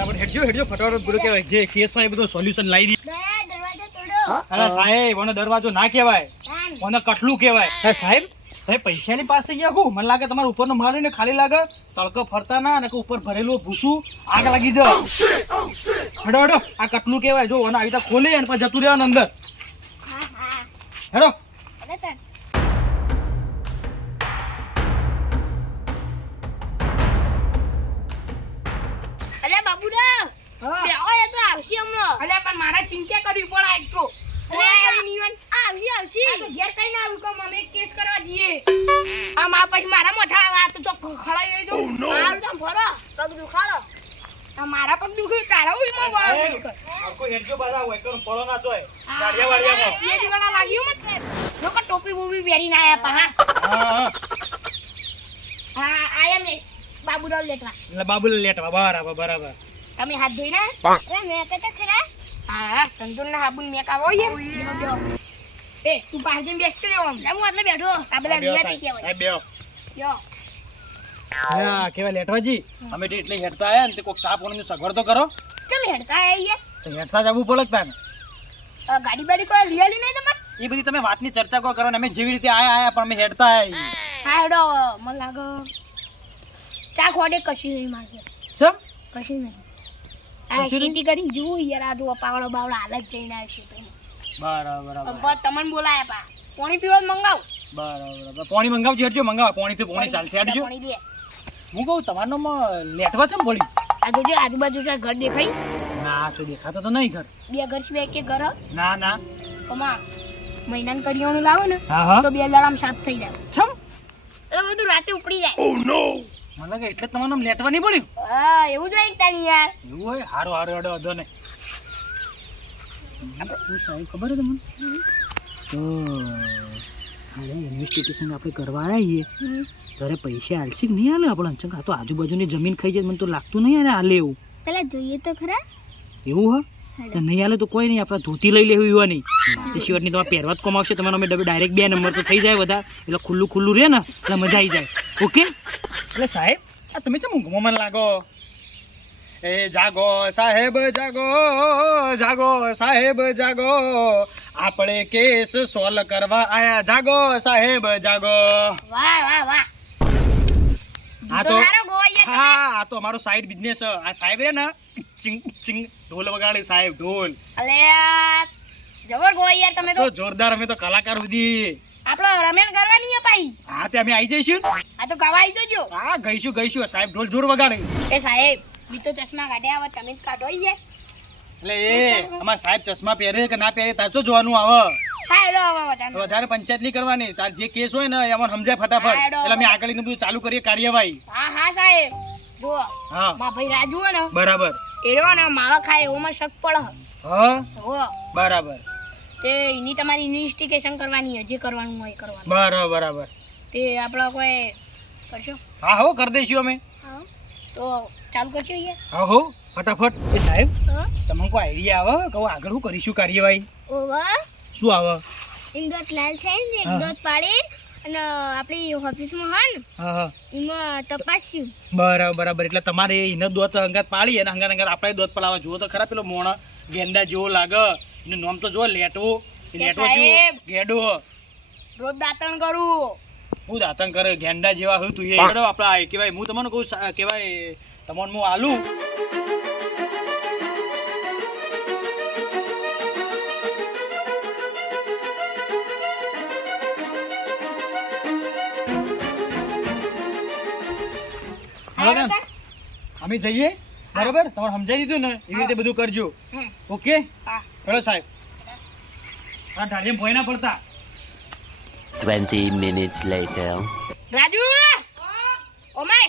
ફટાફટ હેડજો ફટાફટ પૂરો કહેવાય જે કેસ હોય એ બધો સોલ્યુશન લાવી દી. દરવાજો તોડો. અરે સાહેબ ઓનો દરવાજો ના કહેવાય, ઓને કટલું કહેવાય. હે સાહેબ તમે પૈસાની પાસે થઈ ગયા હું મને લાગે તમારા ઉપરનો માલ ને ખાલી લાગે તડકો ફરતા ના અને ઉપર ભરેલું ભૂસું આગ લાગી જાય. હેડો આ કટલું કહેવાય. જો ઓને આવી રીતે ખોલી અને પછી જતું રહેવાનું અંદર. હેડો અલે બાબુડા બેહો એ તો આવશે હમણાં. અલે પણ મારા ચિંતા કરવી પડે એક તો આવશે આ તો ઘેર કઈ ના આવ્યું કે અમે કેસ કરવા જઈએ. આ મા પછી મારા મોઢા આવે આ તો ચોક ખળાઈ રહી દઉં. મારું તો ફરો પગ દુખાડો. આ મારા પગ દુખ્યું તારા ઉઈ માં વાવ છે. આખો હેડજો બાધા હોય કરું પડો ના જોય આ ગાડિયા વાડિયામાં. સીએડી વાળા લાગ્યું મત ને લોકો ટોપી બોપી પહેરીને આયા પા. હા હા આયા મે બાબુરાવ લેટવા. એટલે બાબુલે લેટવા. બરાબર તમે હાથ ધોઈને અરે મેં તો ખરા હા સંતુલ ના સાબુન મેક આવો યાર. એ તું બહાર જઈને બેસતો રહેવો આમ. હું એટલે બેઠો. આ બધા વિલાતી કહેવાય. સાહેબ બેહો. યો હા કેવા લેટવાજી અમે તો એટલે હેડતા આયા ને તે કોક ચા પાણીની સગવડ તો કરો. ચમ હેડતા આયા તો હેડતા જવું પડે ને. ગાડી બાડી કોઈ લીયાલી નહીં તમારે. એ બધી તમે વાતની ચર્ચા કો કરો ને અમે જેવી રીતે આયા પણ અમે હેડતા આયા. હા હેડો મને લાગે ચા ખોડે કશું નહીં માગે ચમ કશું નહીં. આ સીટી કરીને જુઓ યાર આ જો પાવડો બાવડો હાલત જઈને આવશે તો બરાબર તમને બોલાયા પા પાણી પીવા મંગાવ. બરાબર પાણી મંગાવજો હેડજો મંગાવો પાણી તો પાણી ચાલશે હેડજો. પાણી દે. હું કહું તમારનો લેટવા છે બોલી. આ જોજો આજુબાજુ જા ઘર દેખાય. ના છો દેખાતો તો નહીં ઘર. બે ઘર સિવાય કે ઘર ના કમા મહિનાનું કરિયાણું લાવો ને હા તો બે દાડામાં સાફ થઈ જાય. ચમ એ બધું રાતે ઉપડી જાય. મને લાગે એટલે તમારું નામ લેટવા નહીં પડ્યું. હા એવું જ હોય તાણી યાર. એવું હોય હારું હેડો અધો ને. શું સાહેબ ખબર છે તમને તો અરે ઇન્વેસ્ટિગેશન આપણે કરવા આવ્યા છીએ ત્યારે પૈસા હાલશે કે નહીં હાલે આપણે અંચક આ તો આજુબાજુની જમીન ખાઈ જાય મને તો લાગતું નહીં અરે હાલે એવું. પેલા જોઈએ તો ખરા. એવું હા તો નહીં હાલે તો કોઈ નહીં આપણે ધોતી લઈ લેવું એવા નહીં તે સિવાયની તમારે પહેરવા જ કમાવશે તમારે અમે ડાયરેક્ટ 2 નંબર તો થઈ જાય બધા એટલે ખુલ્લું રહે ને એટલે મજા આવી જાય. ઓકે એટલે સાહેબ આ તમે ચમ ઊંઘમાં મને લાગો. એ જાગો સાહેબ જાગો આપણે કેસ સોલ્વ કરવા આયા. જાગો સાહેબ જાગો. વાહ આ તો તો સારો ગોવાઈ યાર. હા આ તો અમારો સાઈડ બિઝનેસ. આ સાહેબ હે ને ચિંગ ઢોલ વગાડે સાહેબ ઢોલ અલે જબર ગોવાઈ યાર તમે તો. તો જોરદાર અમે તો કલાકાર સુધી આપણો રમેણ કરવાની હે ભાઈ. હા તે અમે આવી જઈશું. આ તો ગવા આવી જજો. હા ગઈશું સાહેબ ઢોલ જોર વગાડે. એ સાહેબ બી તો ચશ્મા કાઢ્યા હવે તમે જ કાઢો યાર. એટલે એ અમાર સાહેબ ચશ્મા પહેરે કે ના પહેરે તાર તો જોવાનું આવે. હા હેડો હવે વધારે. વધારે પંચાયત નહીં કરવાની. તાર જે કેસ હોય ને એમાં સમજાય ફટાફટ. એટલે અમે આગળ બધું ચાલુ કરીએ કાર્યવાહી. હા સાહેબ જુઓ હા મા ભાઈ રાજુ હે ને બરાબર એરો ને માવા ખાય એવો માં શક પડે. હા હો બરાબર તે એની તમારી ઇન્વેસ્ટિગેશન કરવાની છે જે કરવાનું હોય એ કરવાનું. બરાબર તે આપણે કોઈ કરશો. હા હો કરી દઈશું અમે. હા તો ચાલુ કરજો યાર. હા હો ફટાફટ. એ સાહેબ હા તમને કોઈ આઈડિયા આવે કહું આગળ શું કરીશું કાર્યવાહી ઓવા શું આવે. ઇન્દોત લાલ થાય ને હા. ઇન્દોત પાડી અને આપણી ઓફિસમાં હોય ને હા એમાં તપાસ્યું. બરાબર એટલે તમારે એને દોત અંગાત પાડી અને અંગાત આપણે દોત પલાવા જુઓ તો ખરા પેલો મોણ ગેંડા જેવો લાગે એનું નામ તો જો લેટવો. એ લેટવો સાહેબ. જેવો ગેડો રોજ દાંતણ કરું. હું દાતણ કરે ગેંડા જેવા હોય તું એ હેડો આપણે કહેવાય હું તમને કહું કહેવાય તમને હું આલું. અમે જઈએ બરાબર તમારે સમજાઈ દીધું ને એવી રીતે બધું કરજો. ઓકે હા ચલો સાહેબ આ ઢાળીએ ભોય ના પડતા. 20 minutes later. રાજુ ઓમાય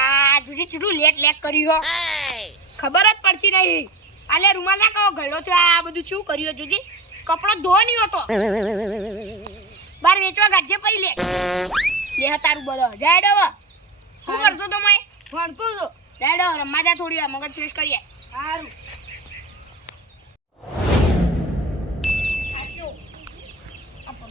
આ તુજી ચૂડું લેટ કર્યું હો ખબર જ પડતી નહીં. આલે રૂમાલ ના કહો ગળો તો આ બધું શું કર્યું જોજી કપડો ધો નહીં હતો બાર વેચવા ગાજે પઈ લે તારું બધો જાડો શું કરતો તો મેં ભણતો તો જાડો રમવા જા થોડી વાર મગજ ફ્રેશ કરીએ. સારું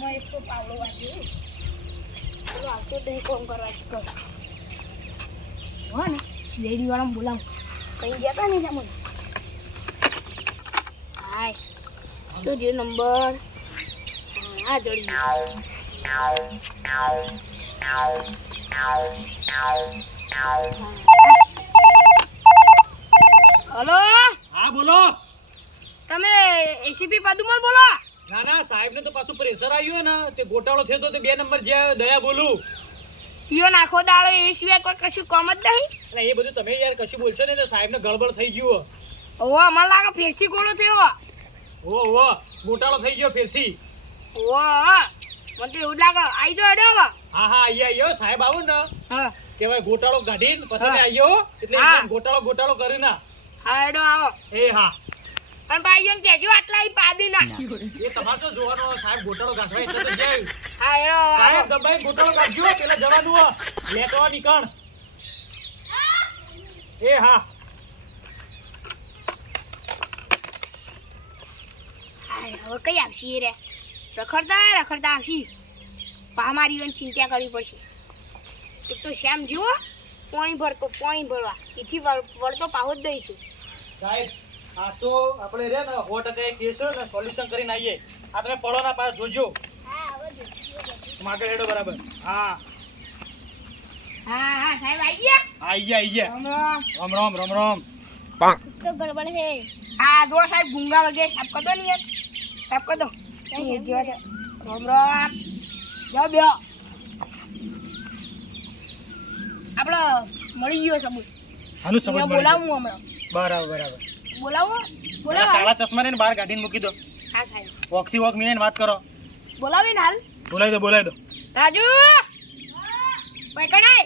હાથમાં એક તો પાવડો વાગ્યો ચલો આવતો દહીં કોમ કરવા છે કર હો ને લેડી વાળા બોલાવું કઈ જતા નહીં તમને હાય તો જે નંબર હા જડી હલો હા બોલો. તમે એસીપી પદુમલ બોલો ના ના સાહેબ ને તો પાછું પ્રેશર આવ્યું ને તે ગોટાળો થયો તો તે 2 નંબર જે દયા બોલું. યો નાખો દાડો એ સિવાય કોઈ કશું કોમ જ નહીં એટલે એ બધું તમે યાર કશું બોલશો ને તો સાહેબ ને ગડબડ થઈ ગયું. ઓવા મને લાગે ફેરથી ગોળો થયો ઓ ગોટાળો થઈ ગયો ફેરથી. ઓવા મને તો એવું લાગે આઈ જો એડો હા હા આયો સાહેબ આવું ને હા કેવાય ગોટાળો કાઢીને પછી આયો એટલે હા. એકદમ ગોટાળો કરી ના. હા એડો આવો એ હા અને ભાઈ એમ કહેજો આટલા ઈ પાડી ના એ તમારે શું જોવાનો સાહેબ ગોટાળો કાઢવા એટલે તો જાય. હા એડો સાહેબ દબાઈ ગોટાળો કાઢજો પેલા જવાનું હો લેટવા નીકળ. એ હા હવે કઈ આવશી રે રખડતા આવશી પામારીઓની ચિંતા કરવી પડશે એક તો શ્યામ જુઓ પાણી ભરવા એથી વળતો પાહો જ દઈશું સાહેબ આજ તો આપણે રે ને 100% એક કેસ ને સોલ્યુશન કરીને આવીએ. આ તમે પડો ના પાસ જોજો. માગળ હેડો બરાબર. હા હા સાહેબ આવી ગયા આઈ ગયા રામ રામ. તો ગડબડ હે હા જો સાહેબ ગુંગા વગે સાફ કરી દો ને યાર સાફ કરી દો રામ જાઓ બે આપણે મળી ગયો સબૂત હાલું સમજ મળી બોલાવું હમણાં બરાબર. બોલાવો કાળા ચશ્મા ને બહાર કાઢીને મૂકી દો. હા સાહેબ વોકથી વોક મીને વાત કરો. બોલાવીને હાલ બોલાવી દો. રાજુ પૈકણાય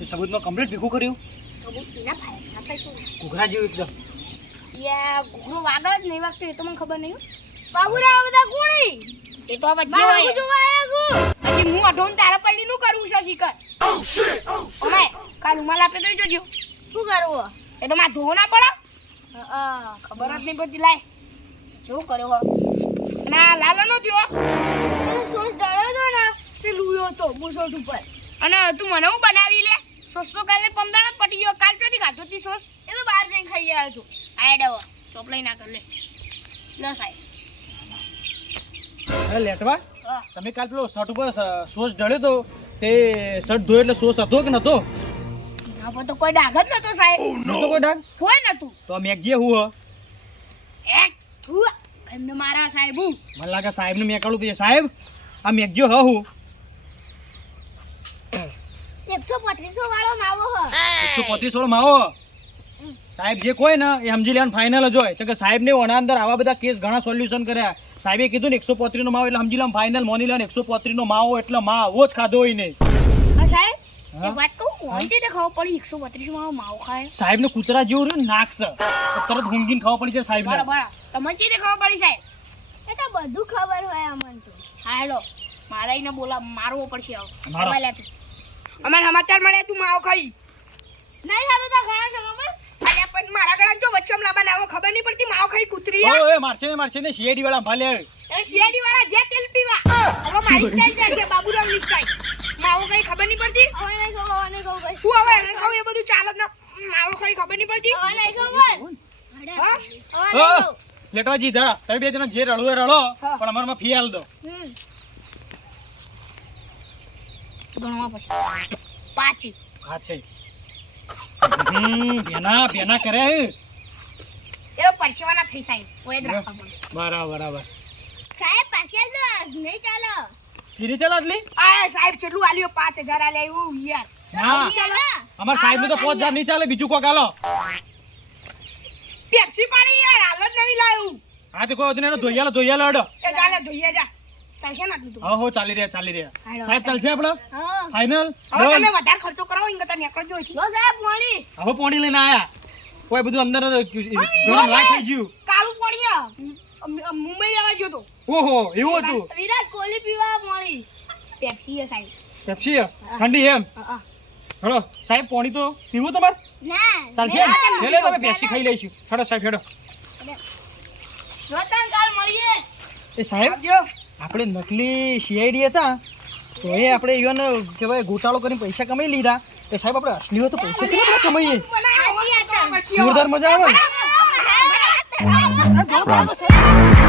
એ સબૂતમાં કમ્પ્લીટ ભેગું કર્યું. સબૂત પીના ભાઈ ના થાય શું ઘૂઘરા જેવું એકદમ. યા ઘૂઘરો વાગો જ નહીં વાગતો એ તો મને ખબર નહીં બાબુરા બધા કોણી એ તો હવે જે હોય હજી હું અઢોન તારા પલ્લી નું કરવું છે શિકર ઓમે કાલ રૂમાલ આપે તો જોજો શું કરવું એ તો માં ધો ના પડે ખબર જ નહીં પડતી લાય શું કર્યો હો અને આ લાલો નો થયો સોસ ડાળ્યો તો ને તે લુયો તો બુસોટ ઉપર અને તું મને હું બનાવી લે સોસ તો કાલે પમદાણ જ પટી ગયો કાલ ચોથી ખાધો તી સોસ એ તો બહાર જઈને ખાઈ આવ્યો છું આ એડો ચોપ લઈ ના કર લે સાહેબ અરે લેટવા હા તમે કાલ પેલો શર્ટ ઉપર સોસ ઢળ્યો તો તે શર્ટ ધોયો એટલે સોસ હતો કે નતો? ના પણ તો કોઈ ડાઘ જ નતો સાહેબ નતો કોઈ ડાઘ? કોઈ નતું તો આ મેઘજી હું હ એક થુ ગંદ મારા સાહેબ હું મને લાગે સાહેબ ને મેકાળું પીએ. સાહેબ આ મેઘજો હ હું 135 વાળો માવો હ 135 વાળો માવો. સાહેબ જે કોઈ ને એ સમજી લેવાનું ફાઇનલ જ હોય કે સાહેબ ને ઓના અંદર આવા બધા કેસ ઘણા સોલ્યુશન કર્યા. સાહેબે કીધું ને 135 નો માવો એટલે સમજી લેવાનું ફાઇનલ મોની લેવાનું 135 નો માવો એટલે માવો જ ખાધો હોય નહીં. હા સાહેબ હા? એક વાત કહું કોણ તે ખબર પડી 132 માં માવો ખાય સાહેબ ને કૂતરા જેવું રહ્યું ને નાક છે તરત ઊંઘીને ખાવા પડી જાય સાહેબ ને. બરાબર તમને ચીતે ખબર પડી સાહેબ એ તો બધું ખબર હોય અમન તો હા હેલો મારા એને મારવો પડશે હવે મારો. મોબાઈલ આપી અમાર સમાચાર મળે તું માવો ખાઈ નહીં ખાતો તો ઘણા સમય બસ અલ્યા પણ મારા ગળા જો વચ્ચે લાબા નાવો ખબર નહીં પડતી માવો ખાઈ કૂતરી ઓય મારશે ને શિયાળી વાળા ભાલે. એ શિયાળી વાળા જે તેલ પીવા હવે મારી સ્ટાઈલ જાય છે બાબુરાવ ની સ્ટાઈલ માવો ખાઈ ખબર નહીં પડતી હવે નહીં ખબર ભાઈ હું હવે એને ખાવ એ બધું ચાલે જ ના માવો ખાઈ ખબર નહીં પડતી હવે નહીં ખબર હા હવે નહીં લેટવાજી ધરા તમે બે જણા જે રળવું એ રળો હા. પણ અમારમાં ફી આલ દો. ગણવા પછી પાછી હા છે ભેના કરે એ પરસેવાના થઈ સાહેબ કોઈ જ રાખવા પડે બરાબર. સાહેબ પાછળ તો નહીં ચાલો કીધી ચાલ આટલી આ સાહેબ કેટલું આલ્યો 5000 આલ્યા એવું યાર ના અમાર સાહેબ ને તો 5000 નહીં ચાલે બીજું કોક આલો. પેપ્સી પાણી યાર હાલ જ નહીં લાયું હા તો કોઈ એને ધોઈયાલો અડો. એ ચાલે ધોઈએ જા ચાલશે ને આટલું તો હો ચાલી રહ્યા હાલો. સાહેબ ચાલશે આપણે હા ફાઇનલ. હવે તમે વધારે ખર્ચો કરો ઇંગા તને નીકળજો અહીંથી લો સાહેબ પાણી હવે પોણી લઈને આયા કોઈ બધું અંદર ગરમ લાઈ થઈ ગયું. કાળું પાણી મુંબઈ જવા ગયો તો ઓહો એવું હતું. વિરાટ કોહલી પીવા પાણી પેપ્સી હે સાહેબ પેપ્સી ઠંડી એમ હા હેડો સાહેબ પોણી તો પીવું તમારે ના ચાલશે લે તમે પેપ્સી ખાઈ લઈશું હેડો સાહેબ હેડો જોતા કાલ મળીએ. એ સાહેબ આપણે નકલી સીઆઈડી હતા તો એ આપણે ઈવન કહેવાય ગોટાળો કરીને પૈસા કમાઈ લીધા તો સાહેબ આપણે અસલી હોય તો પૈસા છે આપણે કમાઈએ જોરદાર મજા આવે ને? સાહેબ, જોરદાર આવે, સાહેબ.